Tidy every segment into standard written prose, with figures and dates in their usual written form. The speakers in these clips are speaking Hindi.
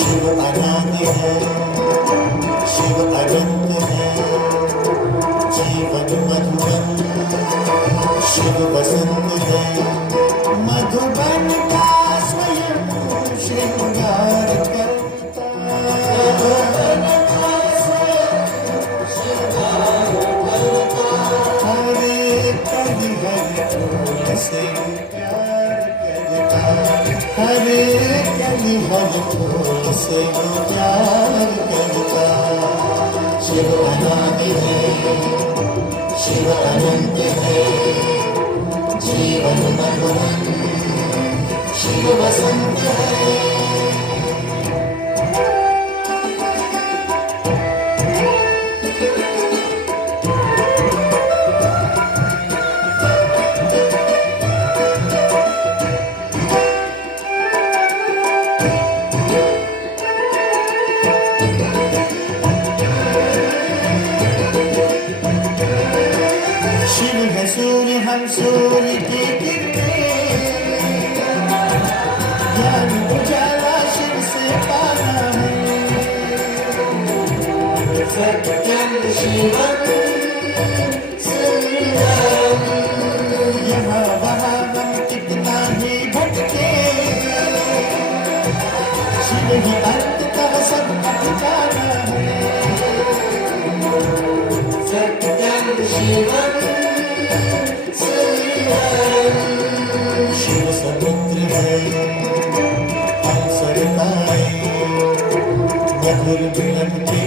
शिव अनादि है, शिव अनंत है, जीवन मधुबन शिव बसंत है। मधुबन का स्वयं श्रृंगार करता, हरे कली हर फूल से प्यार करता, हरे कली हर फूल से प्यार करता। शिव अनादि है, शिव अनंत है, जीवन मधुबन शिव बसंत है। शिव है सूर्य, हम सूर्य की किरणें, ज्ञान उजाला शिव से पाना है। सत्यम शिवम सुंदरम, यहाँ वहाँ हम कितना ही भटके, शिव ही अंततः सबका ठिकाना है। सत्यम शिवम शिव समुद्र है, हम सरकाए मधुर मिलन के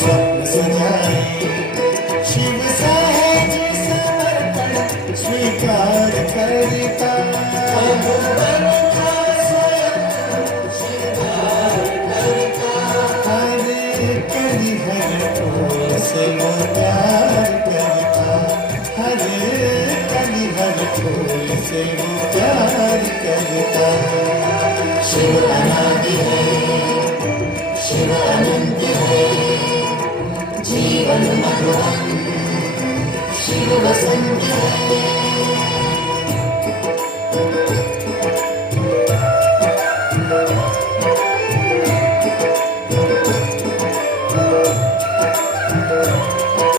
स्वप्न सजाए। शिव सहज समर्पण स्वीकार करता, हरे कली हर फूल से वो प्यार करता, हरे कली हर फूल से वो प्यार करता। शिव अनादि है, शिव अनंत है, जीवन मधुबन शिव बसंत है।